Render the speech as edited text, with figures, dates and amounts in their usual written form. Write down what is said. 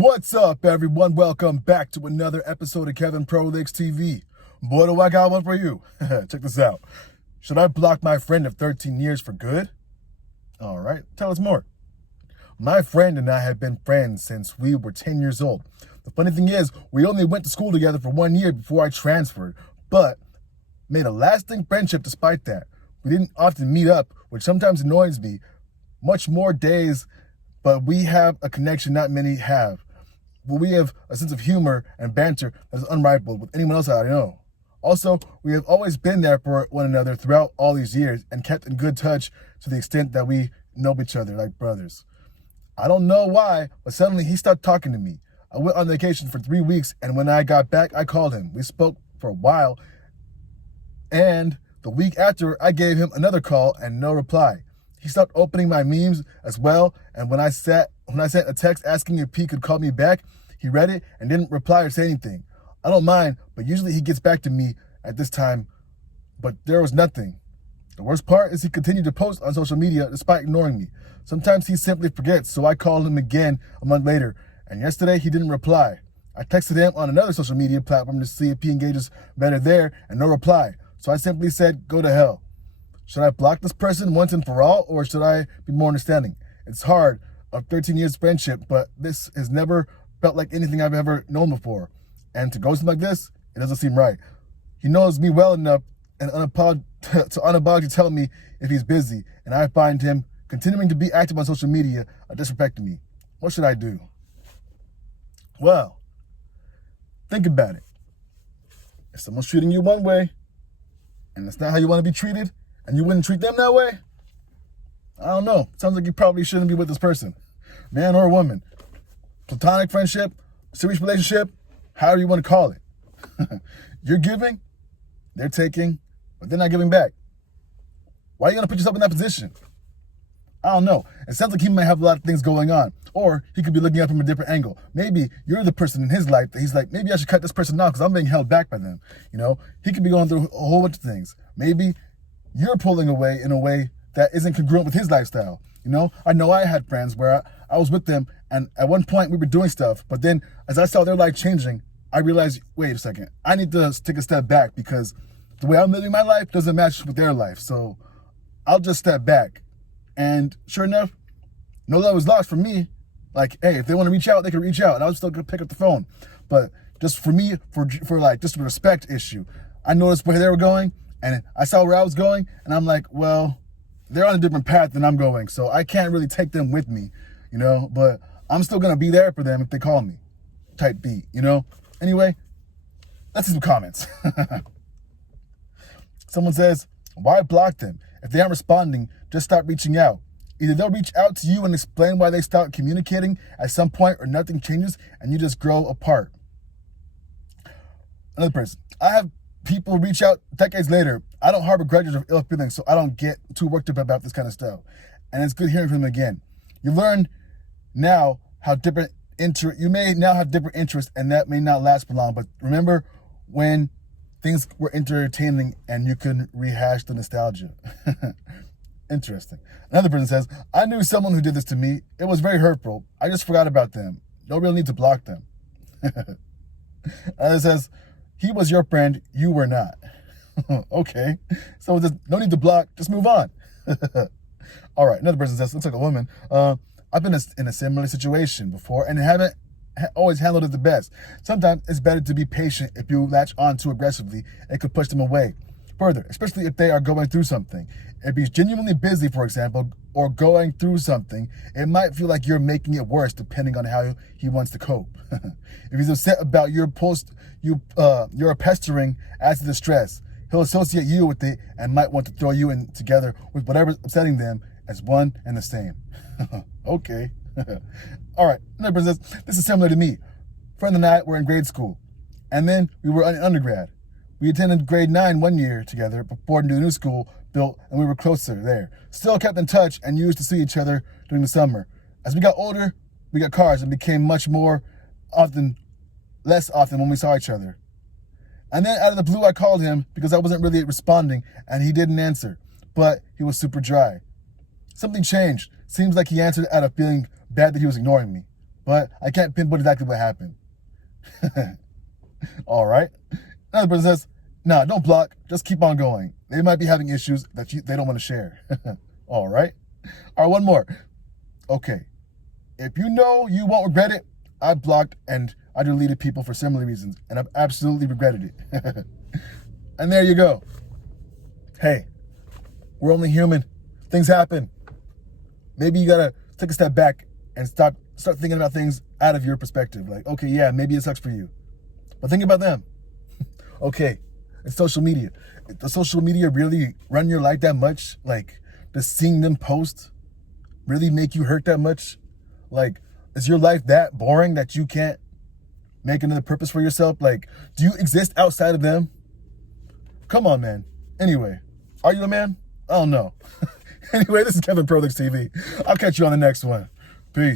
What's up, everyone? Welcome back to another episode of Kevin Prolix TV. Boy, do I got one for you. Check this out. Should I block my friend of 13 years for good? All right, tell us more. My friend and I have been friends since we were 10 years old. The funny thing is, we only went to school together for 1 year before I transferred, but made a lasting friendship despite that. We didn't often meet up, which sometimes annoys me. Much more days, but we have a connection not many have. But we have a sense of humor and banter that is unrivaled with anyone else I know. Also, we have always been there for one another throughout all these years and kept in good touch to the extent that we know each other like brothers. I don't know why, but suddenly he stopped talking to me. I went on vacation for 3 weeks, and when I got back, I called him. We spoke for a while, and the week after, I gave him another call and no reply. He stopped opening my memes as well, and when I sent a text asking if he could call me back, he read it and didn't reply or say anything. I don't mind, but usually he gets back to me at this time, but there was nothing. The worst part is he continued to post on social media despite ignoring me. Sometimes he simply forgets, so I called him again a month later, and yesterday he didn't reply. I texted him on another social media platform to see if he engages better there, and no reply. So I simply said, go to hell. Should I block this person once and for all, or should I be more understanding? It's hard, of 13 years friendship, but this has never felt like anything I've ever known before. And to ghost him like this, it doesn't seem right. He knows me well enough and to unapologetically tell me if he's busy, and I find him continuing to be active on social media disrespecting me. What should I do? Well, think about it. If someone's treating you one way, and that's not how you want to be treated, and you wouldn't treat them that way, I don't know. Sounds like you probably shouldn't be with this person, man or woman. Platonic friendship, serious relationship, however you want to call it. You're giving, they're taking, but they're not giving back. Why are you going to put yourself in that position? I don't know. It sounds like he might have a lot of things going on, or he could be looking at it from a different angle. Maybe you're the person in his life that he's like, maybe I should cut this person off because I'm being held back by them. You know, he could be going through a whole bunch of things. Maybe you're pulling away in a way that isn't congruent with his lifestyle. You know I had friends where I was with them, and at one point we were doing stuff, but then as I saw their life changing, I realized, wait a second, I need to take a step back because the way I'm living my life doesn't match with their life. So I'll just step back. And sure enough, no love was lost for me. Like, hey, if they want to reach out, they can reach out, and I was still gonna pick up the phone. But just for me, for like just a respect issue, I noticed where they were going, and I saw where I was going, and I'm like, well, they're on a different path than I'm going, so I can't really take them with me, you know, but I'm still gonna be there for them if they call me, type B, you know? Anyway, let's see some comments. Someone says, why block them? If they aren't responding, just stop reaching out. Either they'll reach out to you and explain why they stopped communicating at some point, or nothing changes and you just grow apart. Another person, I have people reach out decades later. I don't harbor grudges or ill feelings, so I don't get too worked up about this kind of stuff. And it's good hearing from them again. You learn now how different you may now have different interests, and that may not last for long. But remember when things were entertaining and you can rehash the nostalgia. Interesting. Another person says, I knew someone who did this to me. It was very hurtful. I just forgot about them. No real need to block them. Another says, he was your friend, you were not. Okay. So there's no need to block, just move on. All right. Another person says, looks like a woman. I've been in a similar situation before and haven't always handled it the best. Sometimes it's better to be patient. If you latch on too aggressively, it could push them away further, especially if they are going through something. If he's genuinely busy, for example, or going through something, it might feel like you're making it worse depending on how he wants to cope. If he's upset about your pestering adds to the stress, he'll associate you with it and might want to throw you in together with whatever's upsetting them as one and the same. Okay. All right. Another person says, this is similar to me. Friend and I were in grade school, and then we were in undergrad. We attended grade 9 1 year together before the new school built, and we were closer there. Still kept in touch and used to see each other during the summer. As we got older, we got cars and became less often when we saw each other. And then out of the blue, I called him because I wasn't really responding, and he didn't answer, but he was super dry. Something changed. Seems like he answered out of feeling bad that he was ignoring me. but I can't pinpoint exactly what happened. All right. Another person says, nah, don't block. Just keep on going. They might be having issues that they don't want to share. All right. All right, one more. Okay. If you know you won't regret it, I blocked and I deleted people for similar reasons, and I've absolutely regretted it. And there you go. Hey, we're only human. Things happen. Maybe you gotta take a step back and start thinking about things out of your perspective. Like, okay, yeah, maybe it sucks for you, but think about them. Okay, it's social media. Does social media really run your life that much? Like, does seeing them post really make you hurt that much? Like, is your life that boring that you can't make another purpose for yourself? Like, do you exist outside of them? Come on, man. Anyway, are you a man? I don't know. Anyway, this is Kevin Prolix TV. I'll catch you on the next one.